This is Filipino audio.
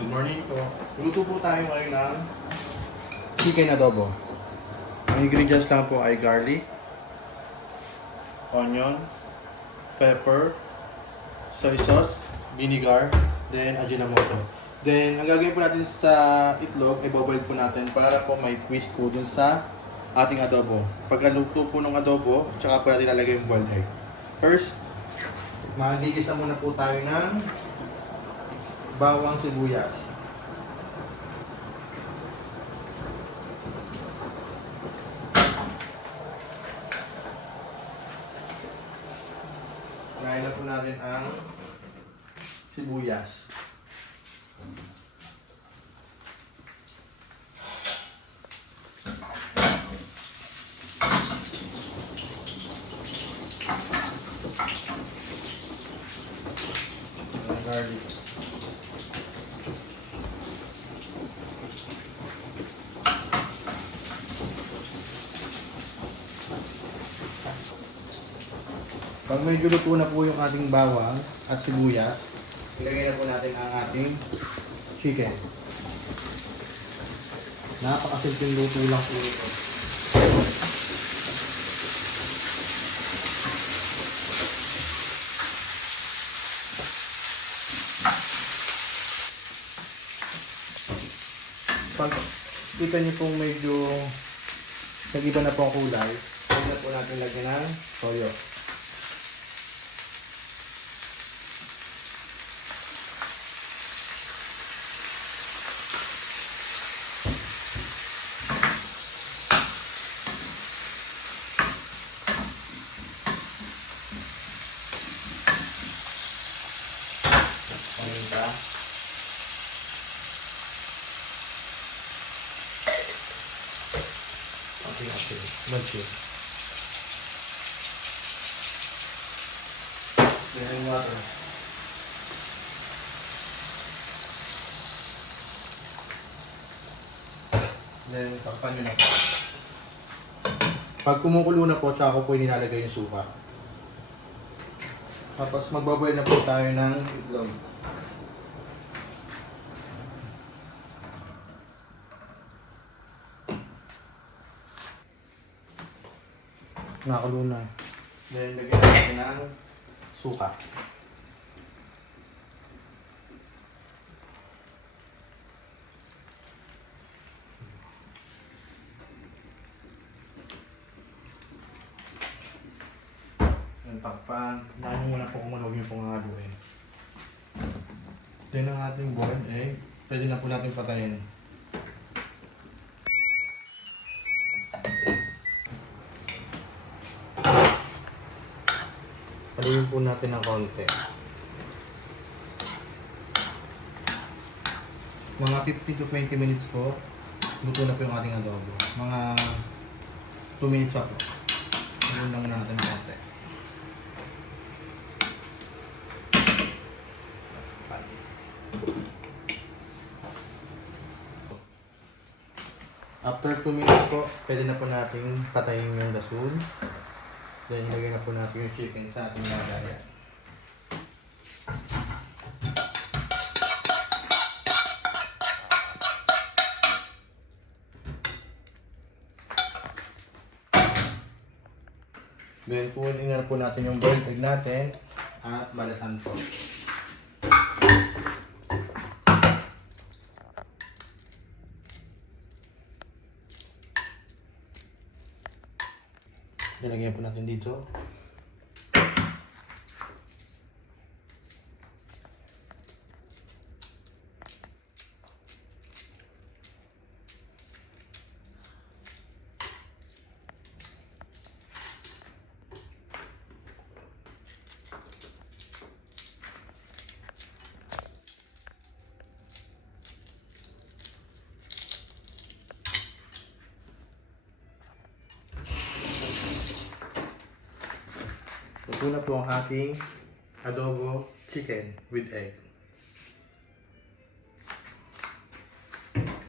Good morning po. Luto po tayo ngayon ng chicken adobo. Ang ingredients lang po ay garlic, onion, pepper, soy sauce, vinegar, then ajinomoto. Then, ang gagawin po natin sa itlog, ay boboil po natin para po may twist po dun sa ating adobo. Pagkaluto po ng adobo, tsaka po natin lalagay yung boiled egg. First, magigisa muna po tayo ng bawang sibuyas. Ngayon na po natin ang sibuyas. Garlic. Pag medyo luto na po yung ating bawang at sibuyas, ilagay na po natin ang ating chicken. Napakasimpleng luto lang po ito. Pag kita niyo pong medyo nag-iba na po ang kulay, huwag na po natin lagyan ng toyo. Paminta. Okay. Manche. Then water. Then takpan nyo na po. Pag kumukulo na po, tsaka ko po nilalagay yung suka. Tapos magbaboil na po tayo ng itlog. Nakakulo na. Then lagyan natin ng suka. Then takpan. Dahil muna po kung huwag yung pangaluin. Then ang ating boiled egg, pwede na po natin patayin. Haluin po natin ng konti. Mga 15 to 20 minutes po, luto na po yung ating adobo. Mga 2 minutes pa po. Haluin lang natin ng konti. After 2 minutes po, pwede na po natin patayin yung lasun. Then, ilagay na po natin yung chicken sa ating lagayan. Then, punin na po natin yung boiled egg natin at balatan po. Nilagyan po natin dito. Ito na po ang ating adobo chicken with egg.